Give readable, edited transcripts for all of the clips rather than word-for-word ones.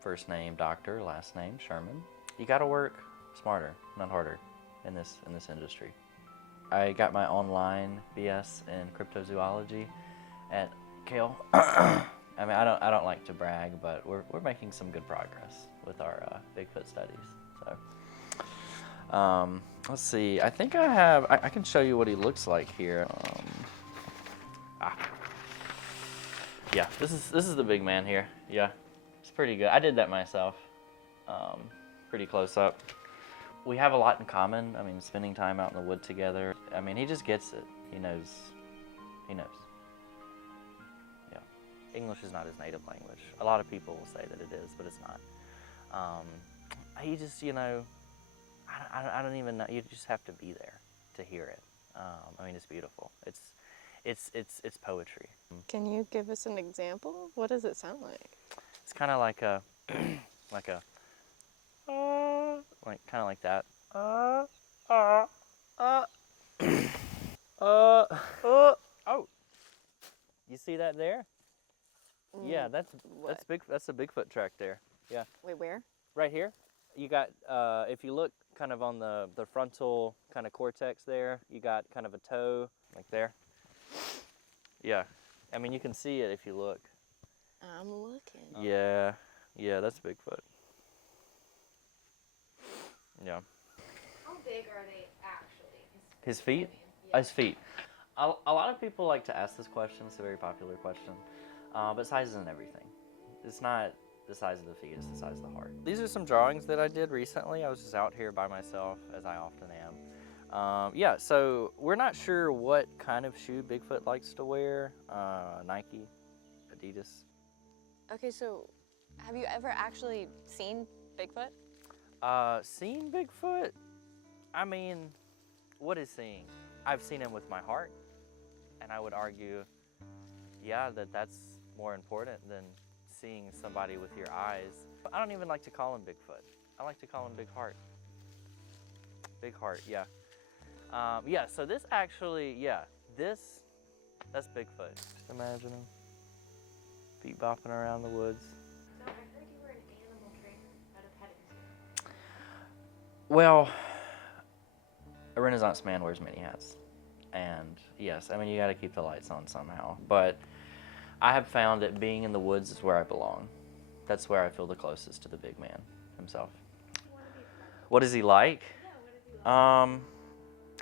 First name Doctor, last name Sherman. You got to work smarter, not harder, in this industry. I got my online BS in cryptozoology at Cale. I mean, I don't like to brag, but we're making some good progress with our Bigfoot studies. So, let's see. I think I can show you what he looks like here. Yeah, this is the big man here. Yeah, it's pretty good. I did that myself. Pretty close up. We have a lot in common. I mean, spending time out in the wood together. I mean, he just gets it. He knows. He knows. Yeah. English is not his native language. A lot of people will say that it is, but it's not. He just, you know, I don't even know. You just have to be there to hear it. I mean, it's beautiful. It's poetry. Can you give us an example? What does it sound like? It's kind of like a, kind of like that. Oh, you see that there? Yeah, that's a Bigfoot track there. Yeah. Wait, where? Right here. You got if you look kind of on the frontal kind of cortex there, you got kind of a toe like there. Yeah. I mean, you can see it if you look. I'm looking. Yeah. Yeah, that's Bigfoot. Yeah. How big are they actually? His feet? Yeah. His feet. A lot of people like to ask this question. It's a very popular question. But size isn't everything. It's not the size of the feet, it's the size of the heart. These are some drawings that I did recently. I was just out here by myself, as I often am. Yeah, so we're not sure what kind of shoe Bigfoot likes to wear. Nike, Adidas. Okay, so have you ever actually seen Bigfoot? Seeing Bigfoot? I mean, what is seeing? I've seen him with my heart, and I would argue, yeah, that's more important than seeing somebody with your eyes. I don't even like to call him Bigfoot. I like to call him Big Heart. Big Heart, yeah. Yeah, so this actually, yeah, that's Bigfoot. Just imagine him, feet bopping around the woods. So I heard you were an animal trainer at a petting zoo. Well, a Renaissance man wears many hats. And yes, I mean, you gotta keep the lights on somehow. But I have found that being in the woods is where I belong. That's where I feel the closest to the big man himself. What is he like? Yeah, what is he like?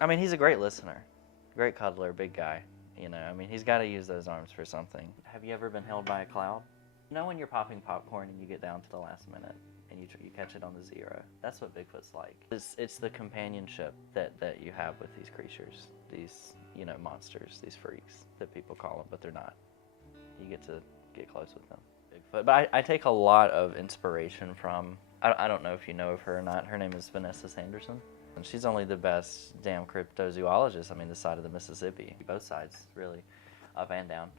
I mean, he's a great listener, great cuddler, big guy. You know, I mean, he's got to use those arms for something. Have you ever been held by a cloud? You know when you're popping popcorn and you get down to the last minute and you catch it on the zero? That's what Bigfoot's like. It's the companionship that you have with these creatures, these, you know, monsters, these freaks that people call them, but they're not. You get to get close with them. Bigfoot. But I take a lot of inspiration from, I don't know if you know of her or not. Her name is Vanessa Sanderson. And she's only the best damn cryptozoologist, I mean, this side of the Mississippi. Both sides, really, up and down.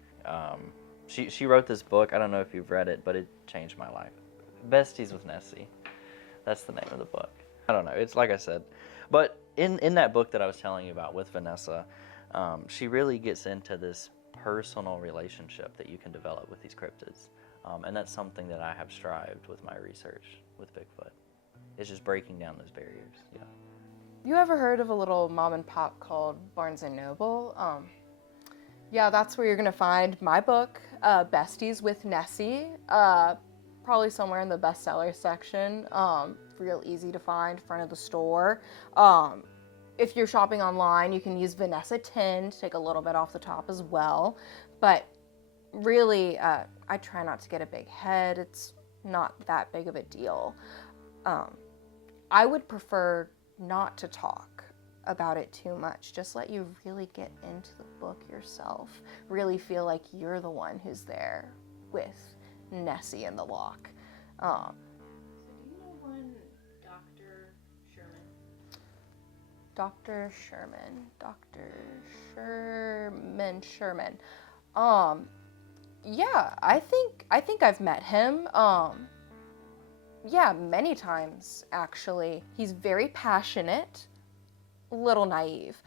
She wrote this book. I don't know if you've read it, but it changed my life. Besties with Nessie. That's the name of the book. I don't know. It's like I said. But in that book that I was telling you about with Vanessa, she really gets into this personal relationship that you can develop with these cryptids. And that's something that I have strived with my research with Bigfoot. It's just breaking down those barriers, yeah. You ever heard of a little mom and pop called Barnes & Noble? Yeah, that's where you're gonna find my book, Besties with Nessie. Probably somewhere in the bestseller section. Real easy to find, front of the store. If you're shopping online, you can use Vanessa 10 to take a little bit off the top as well. But really, I try not to get a big head. It's not that big of a deal. I would prefer not to talk about it too much. Just let you really get into the book yourself. Really feel like you're the one who's there with Nessie in the lock. So do you know one Dr. Sherman? Dr. Sherman. Yeah, I think I've met him. Yeah, many times actually. He's very passionate, a little naive.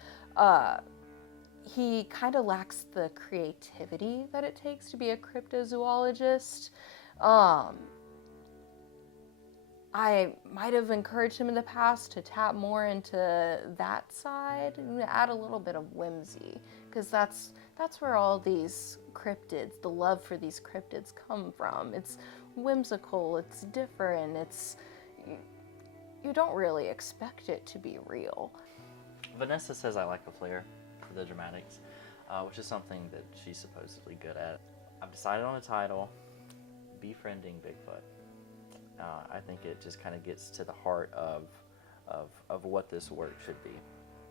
He kind of lacks the creativity that it takes to be a cryptozoologist. I might have encouraged him in the past to tap more into that side and add a little bit of whimsy, because that's where all these cryptids, the love for these cryptids come from. It's whimsical, it's different, you don't really expect it to be real. Vanessa says I like a flair for the dramatics, which is something that she's supposedly good at. I've decided on a title, Befriending Bigfoot. I think it just kind of gets to the heart of what this work should be.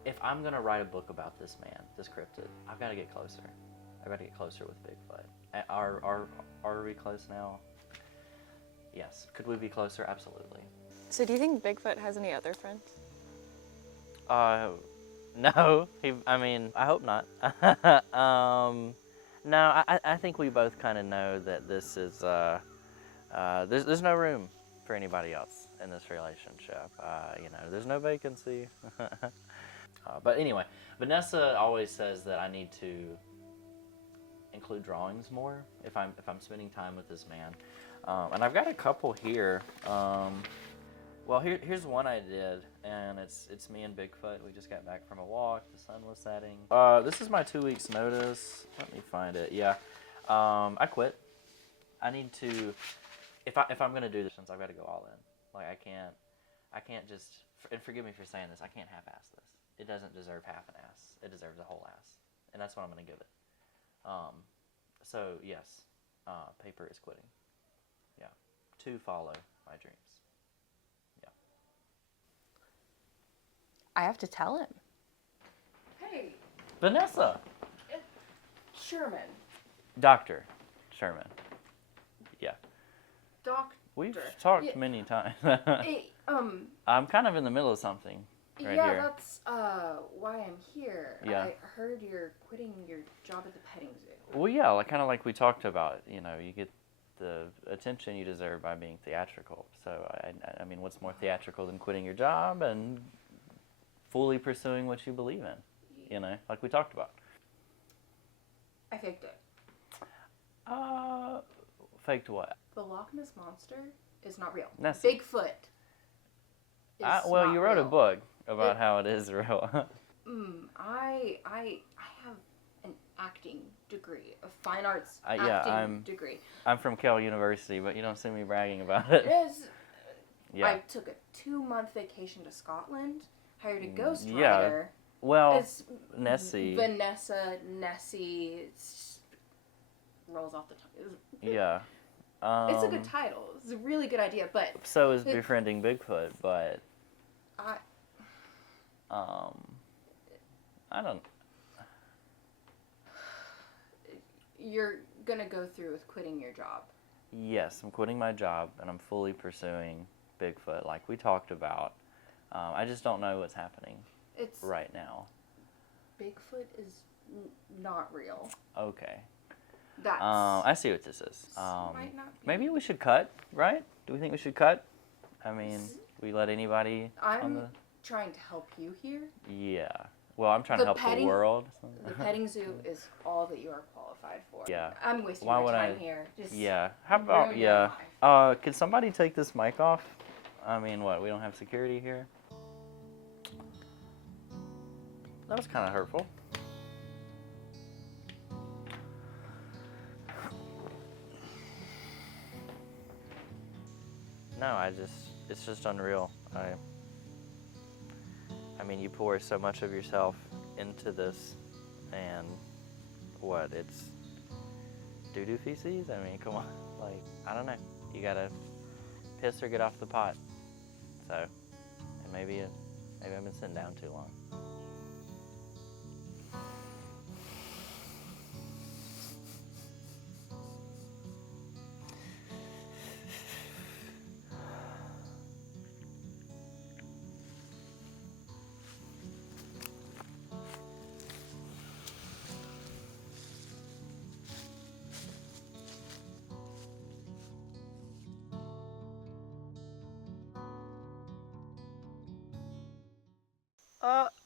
If I'm going to write a book about this man, this cryptid, I've got to get closer. I've got to get closer with Bigfoot. Are we close now? Yes. Could we be closer? Absolutely. So do you think Bigfoot has any other friends? No. I hope not. No, I think we both kind of know that this is, there's no room for anybody else in this relationship. There's no vacancy. But anyway, Vanessa always says that I need to include drawings more if I'm spending time with this man. And I've got a couple here. Well, here's one I did, and it's me and Bigfoot. We just got back from a walk. The sun was setting. This is my 2 weeks notice. Let me find it. Yeah, I quit. I need to. If I'm gonna do this, I've got to go all in. Like I can't just. And forgive me for saying this. I can't half-ass this. It doesn't deserve half an ass. It deserves a whole ass, and that's what I'm gonna give it. So yes, paper is quitting. Yeah, to follow my dreams. I have to tell him. Hey, Vanessa. Sherman. Dr. Sherman. Yeah. Doctor. We've talked many times. Hey, I'm kind of in the middle of something right yeah, here. that's why I'm here. Yeah. I heard you're quitting your job at the petting zoo. Well, yeah, kind of like we talked about. You get the attention you deserve by being theatrical. So, I mean, what's more theatrical than quitting your job and fully pursuing what you believe in, like we talked about. I faked it. Faked what? The Loch Ness Monster is not real. Nessie. Bigfoot is well, not you wrote real. a book about how it is real. I have an acting degree, a fine arts degree. I'm from Cal University, but you don't see me bragging about it. Yeah. I took a 2-month vacation to Scotland, hired a ghostwriter. Yeah. Well, It's Nessie. Vanessa, Nessie, rolls off the tongue. Yeah. It's a good title. It's a really good idea, but So is Befriending Bigfoot, but I don't. You're gonna go through with quitting your job. Yes, I'm quitting my job and I'm fully pursuing Bigfoot, like we talked about. I just don't know what's happening right now. Bigfoot is not real. Okay. That's. I see what this is. Might not be. Maybe we should cut, right? Do we think we should cut? I mean, we let anybody on I'm the... trying to help you here. Yeah. Well, I'm trying to help the world. The petting zoo is all that you are qualified for. Yeah. I'm wasting Why my would time here. Just Yeah. How about, ruin your life. Can somebody take this mic off? I mean, what, we don't have security here? That was kind of hurtful. No, it's just unreal. I mean, you pour so much of yourself into this, and it's doo-doo feces? I mean, come on. Like, I don't know. You gotta piss or get off the pot. So, and maybe I've been sitting down too long.